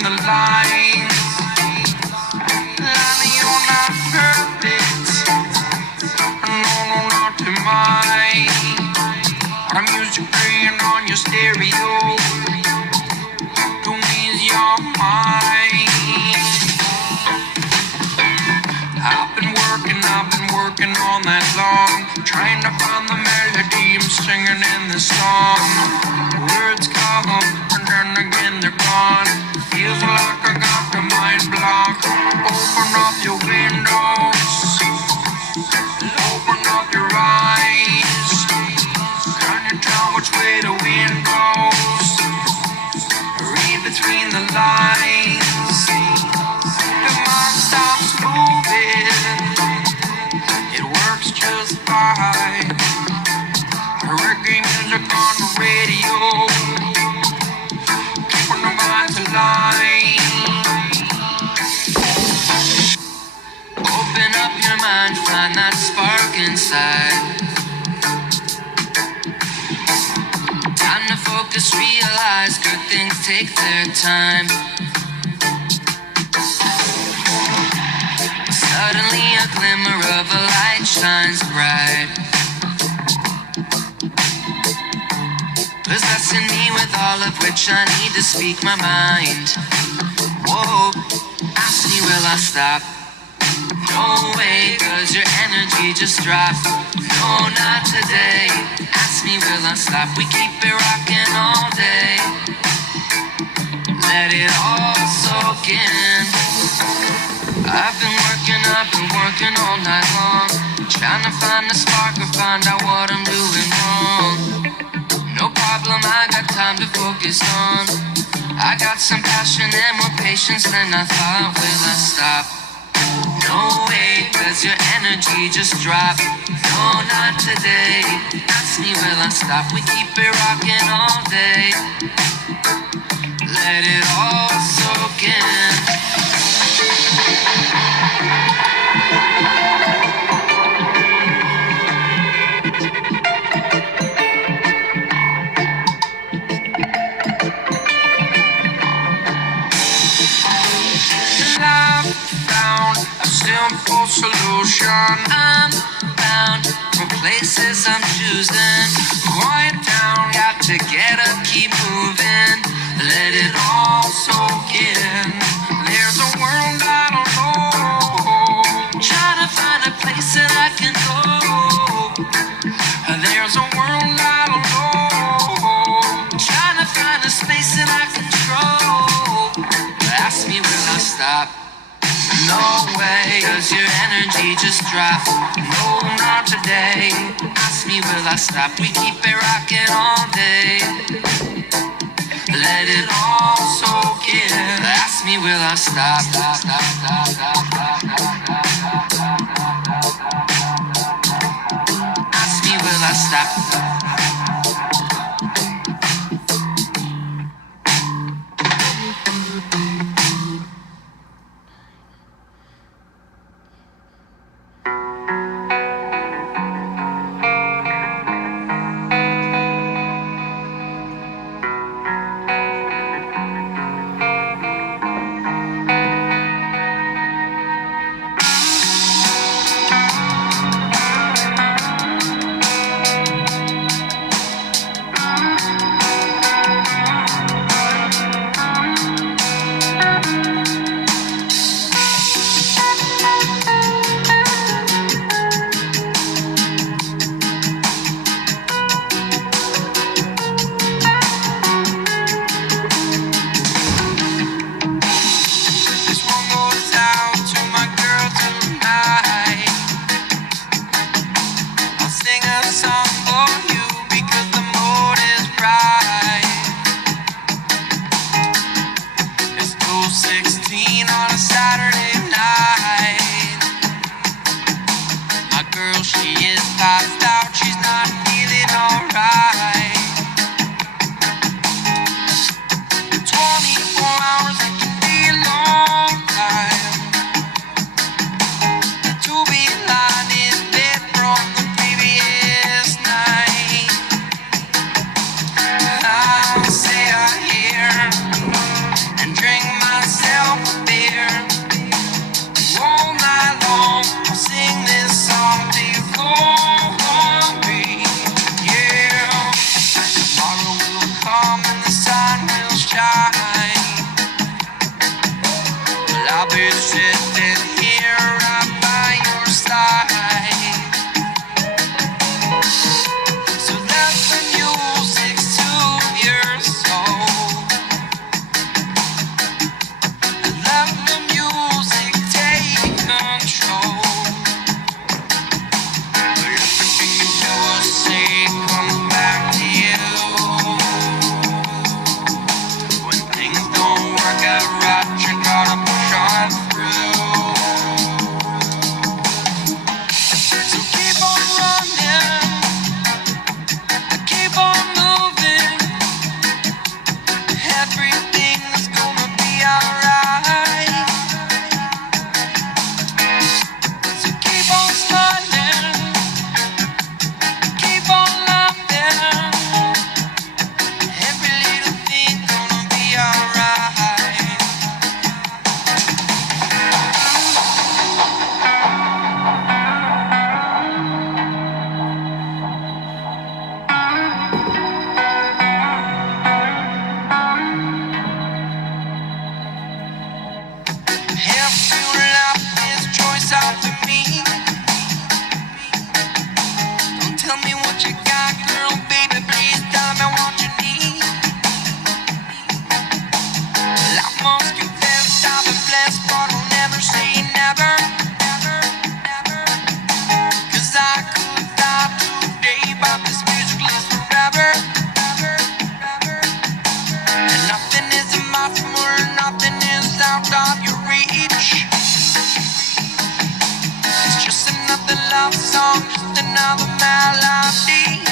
between the lines. Lana, you're not perfect. No, no, not to mine. Our music playing on your stereo. Don't ease your mind. I've been working all night long, trying to find the melody I'm singing in this song. Words come and then again they're gone. Feels like I got the mind block. Open up your windows, open up your eyes. Can you tell which way the wind goes? Read between the lines. The mind stops moving. It works just fine. Reggae music on the radio, keeping the minds alive. Open up your mind, find that spark inside. Time to focus, realize good things take their time. Suddenly a glimmer of a light shines bright, possessing me with all of which I need to speak my mind. Whoa, ask me will I stop? No way, cause your energy just dropped. No, not today. Ask me will I stop? We keep it rocking all day. Let it all soak in. I've been working all night long, trying to find the spark or find out what I'm doing wrong. No problem, I got time to focus on. I got some passion and more patience than I thought. Will I stop? No way, cause your energy just dropped. No, not today. Ask me will I stop? We keep it rocking all day. Let it all soak in. Simple solution. I'm bound for places I'm choosing. Quiet down, got to get up, keep moving. Let it all soak in. There's a world I don't know. Trying to find a place that I can go. There's a world I don't know. Trying to find a space that I control. Ask me will I stop? No way, cause your energy just dropped. No, not today. Ask me will I stop? We keep it rocking all day. Let it all soak in. Ask me will I stop? Ask me will I stop? I'll be sitting here right by your side. So let the music soothe your soul. Let the music take control. Everything you do or say comes back to you. When things don't work out right, you gotta push on through. So keep on running, keep on moving. Everything's gonna be alright. So keep on smiling, keep on laughing. Every little thing's gonna be alright. Every life is choice after me. Don't tell me what you got, girl, baby, please tell me what you need. I must confess I've been blessed, but I'll never say never. 'Cause I could die today, but this music lives forever. And nothing is impossible, nothing is out of your reach. It's just another love song, just another melody.